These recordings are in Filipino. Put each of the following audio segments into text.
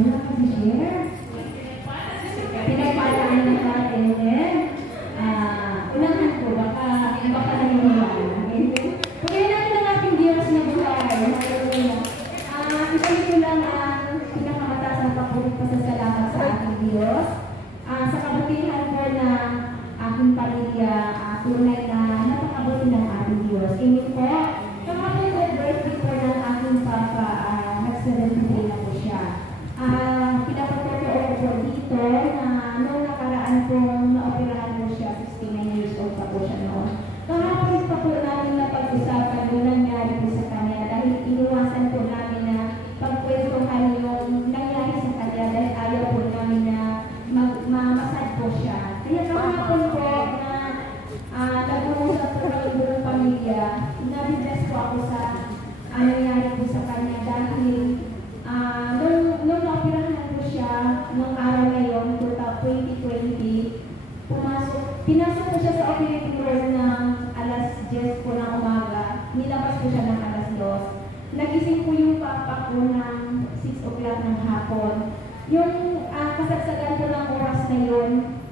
Wala kasi share. Pinagpalaan na natin. Unahan ko, baka naniniwala. Pagkain natin ang ating Diyos na buhay. Isayin ko lang ang pinakamataas ng papulit pasasalamat sa ating Diyos. Sa kabutihan ko ng aking pamilya, tunay na napakabuti ng ating Diyos. Amen po. Kahapon ko, birthday po ng aking papa, nag-73 na po siya. Pinapatotoo ko po dito na noong nakaraan po, na-operahan po siya, 69 years old pa po siya noon. Kahapon pa po namin na pag-usapan yung nangyari po sa kanya dahil iniwasan po namin na pagkwentuhan yung nangyari sa kanya dahil ayaw po namin na mamasad po siya. Kaya kahapon po na nag-uusap po ng buong pamilya, nabibless po ako sa nangyari po sa kanya dahil nung na-operahan po siya nung araw na yun, 2020, pinasok po siya sa operating room ng alas 10 po ng umaga, nilabas po siya ng alas 2. Nagising po yung papa ko ng 6 o'clock ng hapon. Yung kasagsagan po ng oras na yun,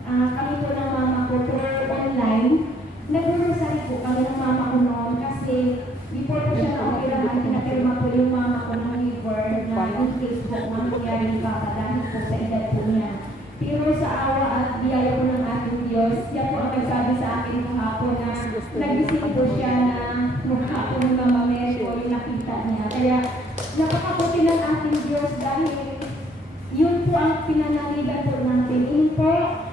kami po ng mama ko through online, nag-rosary po kami ng mama ko noon kasi before po siya na-operahan, pinapirma po yung mama ko ng liver na yung case po kung mangyari ni papa dahil po sa edad po niya. Pero sa awa at biyaya po ng ating Diyos, siya po ang nagsabi sa akin ng hapon na nagising po siya na mukha po ng Mama Mary po yung nakita niya. Kaya napakabuti ng ating Diyos dahil yun po ang pinanaligan po natin. Yun po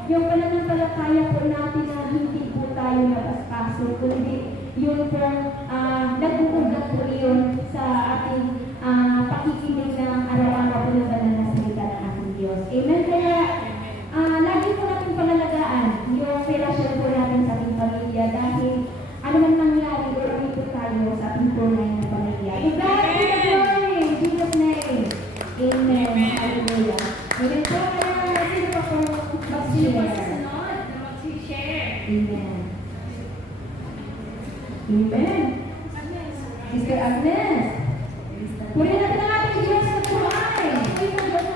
yung pananampalataya po natin na hindi po tayo nataskaso, kundi yun po nagbubugat po yun sa ating pakikinig ng araw-araw po ng banal na salita ng ating Diyos. Amen? Kaya lagi po natin pangalagaan yung relasyon po natin sa ating pamilya dahil ano man nangyari, ulit po tayo sa ating tunay na pamilya. To God be the glory! In Jesus' name. Amen. Hallelujah. Amen po, kaya sino pa po mag-share? Amen. Amen. Sister Agnes. Purihin natin ang ating Diyos sa buhay.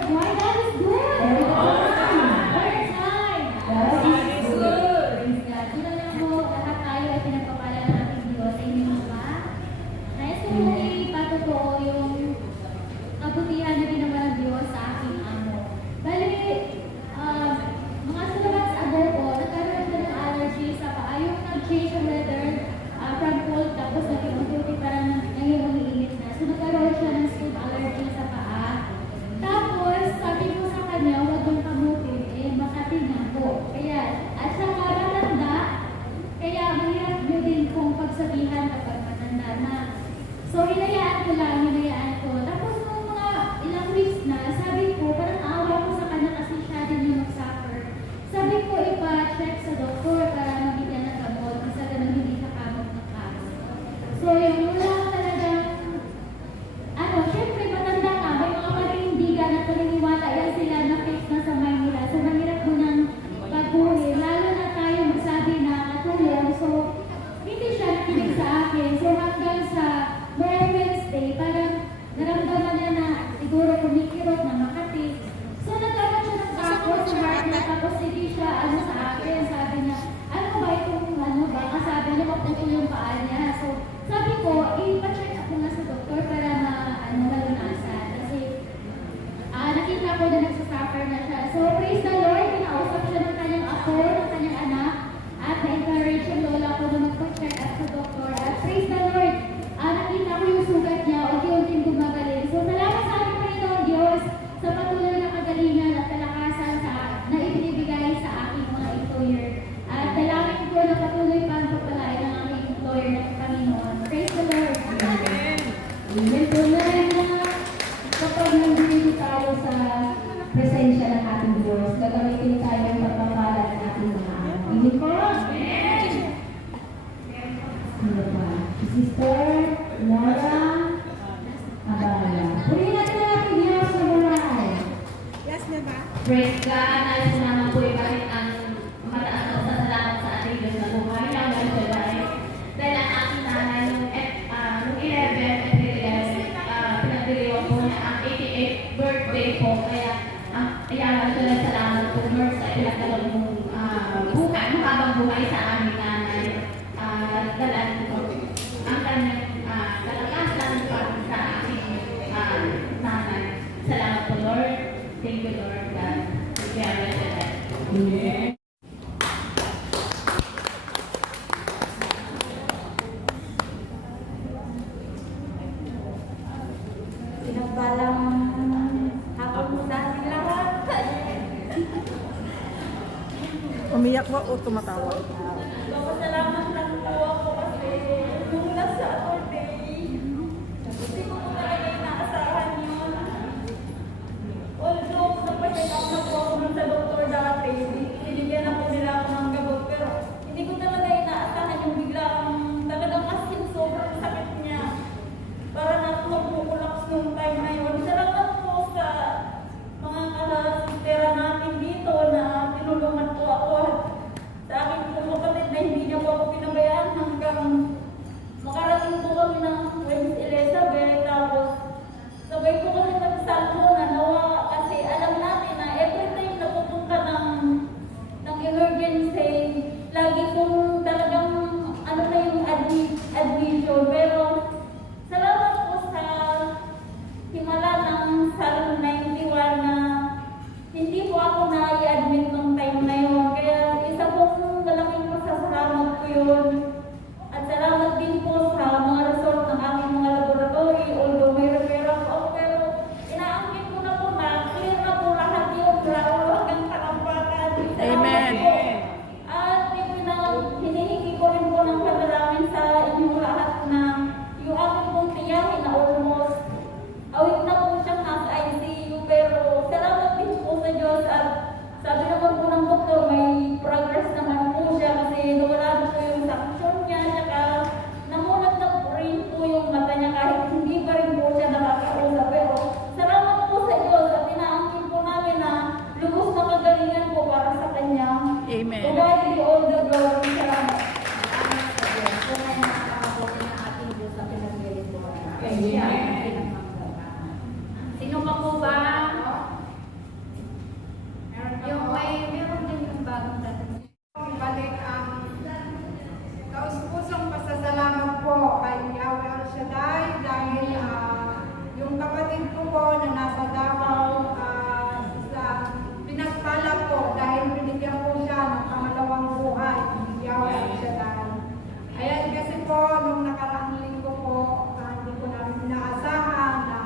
Why? God is good. Kabutihan na ginawa ng Diyos sa aking amo. Bali, mga months ago po, nagkaroon ko ng allergy sa paa. Yung nag-change ang weather from cold, tapos naging unti-unti parang ngayon umiinit na. So nagkaroon siya ng skin allergy sa paa. Tapos, sabi ko sa kanya, huwag mong kamutin, makating ako. Kaya, at saka matanda, kaya mahirap nyo din kung pagsabihan kapag matanda na. So, hinayaan ko lang, ko. Tapos, ilang weeks na, sabi ko, parang naawa ko sa kanya kasi siya din yung mag-suffer. Sabi ko, ipa-check sa doktor para mabigyan ng gamot kasi ganun hindi ka kamot ng kaso. So, yung wala talagang, syempre matanda ka, may mga panindigan at paniniwala yan sila na fix na sa mind nila. So, mahirap mo nang pagbuhin. Lalo na tayo magsabi na katulong. So, hindi siya nakinig sa akin. So, hanggang sa Wednesday, parang naramdaman niya na siguro kumikirot na Makati. So, nagkaroon siya ng takot sa heart na tapos hindi siya sa akin. Sabi niya, ano ba itong baka sabi niya, magputol yung paa niya. So, sabi ko, ipa-check ako nga sa doktor para malunasan. Kasi, nakita ko na nagsasuffer na siya. So, praise the Lord, kinausap siya ng kanyang ako, ng kanyang anak, at na-encourage yung lola ko na magpa-check up sa doktor. At praise the Lord, nakita ko yung sugat niya, unti-unting gumagaling. So, salamat sa ating Panginoon Diyos sa patuloy na kagalingan at kalakasan na ibinibigay sa aking mga employer. At dalangin ko na patuloy pa ang pagpalain ng aking employer ng Panginoon. Praise the Lord. Amen. Amen. Tunay na kapag nandito tayo sa presensya ng ating Diyos, gagamitin tayo ng pagpapala ng ating mga anak. Amen po? Amen. Sino ba? Sister Nora Abaya. Purihin natin ang ating Diyos sa buhay. Yes na ba? Praise God. Nais naman po ibalik ang mataas na salamat sa ating Diyos na buhay. Ang buhay. Dahil ang aking nanay nung 11 April 11, pinagdiriwang po niya ang 88th birthday po. Kaya sa aming nanay. Dalan ang kanyang kalakasan para sa aking nanay. Salamat po, Lord. Thank you, Lord God. Kaya wala Pinagbalang hapon mo sa ating lahat. Umiyak ba o tumatawa? Salamat lang po ako kasi nung last Saturday, hindi ko po talaga inaasahan yun. Although nagpa-check up na po ako nun sa doktor dati, binigyan na po nila ako ng gamot, pero hindi ko talaga inaasahan yung biglang talagang as in sobrang sakit niya. Para na ako magkukulaps nung time na yun. Salamat po sa mga kalasitera natin dito na tinulungan po ako at sa aking pong kapatid na hindi niya po ako pinabayaan hanggang makarating po kami ng Queen Elizabeth. Tapos sabay po kami nagsalmo na nawa kasi alam natin na every time na pupunta ng emergency, lagi pong talagang ano na yung admission. Pero salamat po sa himala ng Psalm 91 na hindi po ako na-i-admit nung time na yun. Kaya isa pong malaking pasasalamat ko yun. At salamat din po sa mga result ng aming mga laboratory. Although may referral po ako, pero inaangkin ko na po na clear na po lahat yun. Wala ko hanggang talampakan. Amen. At hinihingi ko rin po ng panalangin sa inyong lahat na yung aking pong tiyahin na almost awit na po siyang nasa ICU, pero salamat din po sa Diyos at sabi naman po ng doktor may progress naman po siya kasi nawala na po yung suction niya, tsaka namunat na po rin po yung mata niya kahit hindi pa rin po siya nakakausap. Pero salamat po sa Diyos at inaangkin po namin na lubos na kagalingan po para sa kanya. Amen. To God be all the glory. Salamat. Sino pa po ba? Meron din yung bagong dating. Balik ang taus-pusong pasasalamat po kay Yahweh El Shaddai dahil yung kapatid ko po na nasa Davao pinagpala po dahil binigyan po siya ng pangalawang buhay ni Yahweh El Shaddai. Ayan kasi po nung nakaraang linggo po hindi ko namin inaasahan na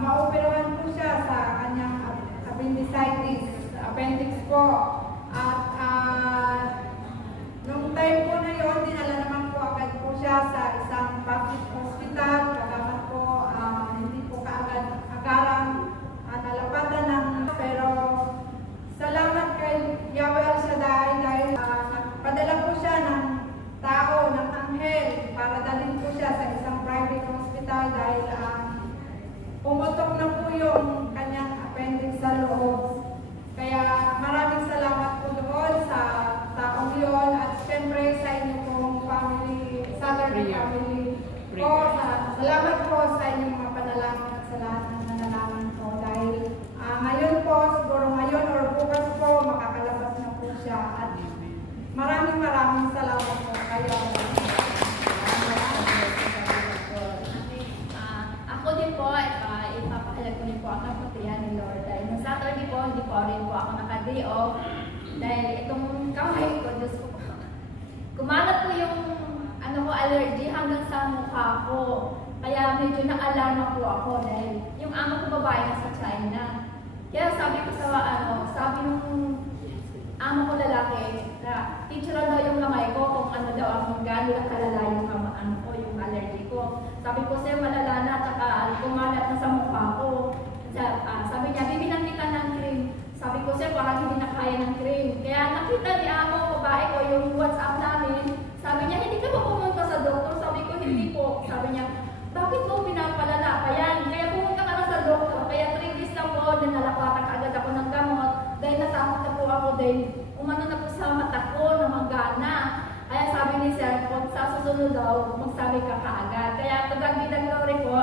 maoperahan po siya sa kanyang appendix po. At nung time po na yun, dinala naman po agad po siya sa isang public hospital. Kagamat po, hindi po kaagad agarang nalapatan ng pero salamat kay Yahweh El Shaddai dahil nagpadala po siya ng tao, ng anghel para dalhin po siya sa isang private hospital dahil pumutok na po yung kanyang appendix sa loob. Kaya maraming salamat po doon sa taong yun at siyempre sa inyo pong family, Saturday family po. Salamat po sa inyong mga panalangin at sa lahat ng nanalangin po dahil ngayon po, siguro ngayon or bukas po, makakalabas na po siya at maraming salamat po kayo. Ako din po, ipapakalag ko rin po ang kaputihan ni Lord. Dahil nung Saturday po, hindi po rin po ako naka-day off. Dahil itong kamay ko, Diyos ko po. Kumalat po yung allergy hanggang sa mukha ko. Kaya medyo na-alarma po ako dahil yung ama ko babae nasa China. Kaya sabi ko sabi nung ama ko lalaki na picturean daw yung kamay ko kung ano daw ang gano'n kalala yung yung allergy ko. Sabi ko, sir, malala na, tsaka kumalat na sa mukha ko. Sabi niya, bibilang kita ng cream. Sabi ko, sir, parang hindi na kaya ng cream. Kaya nakita ni amo, babae ko, yung WhatsApp namin. Sabi niya, hindi ka ba pumunta sa doktor? Sabi ko, hindi po. Sabi niya, bakit mo pinapalala? Kaya pumunta ka na sa doktor. Kaya 3 days na po, nalapatan ka agad ako ng gamot. Dahil natakot na po ako, dahil umano na po sa mata ko na magana. Kaya sabi ni sir, kung sa susunod daw, magsabi ka kaagad. Kaya pagdagbidang glory po,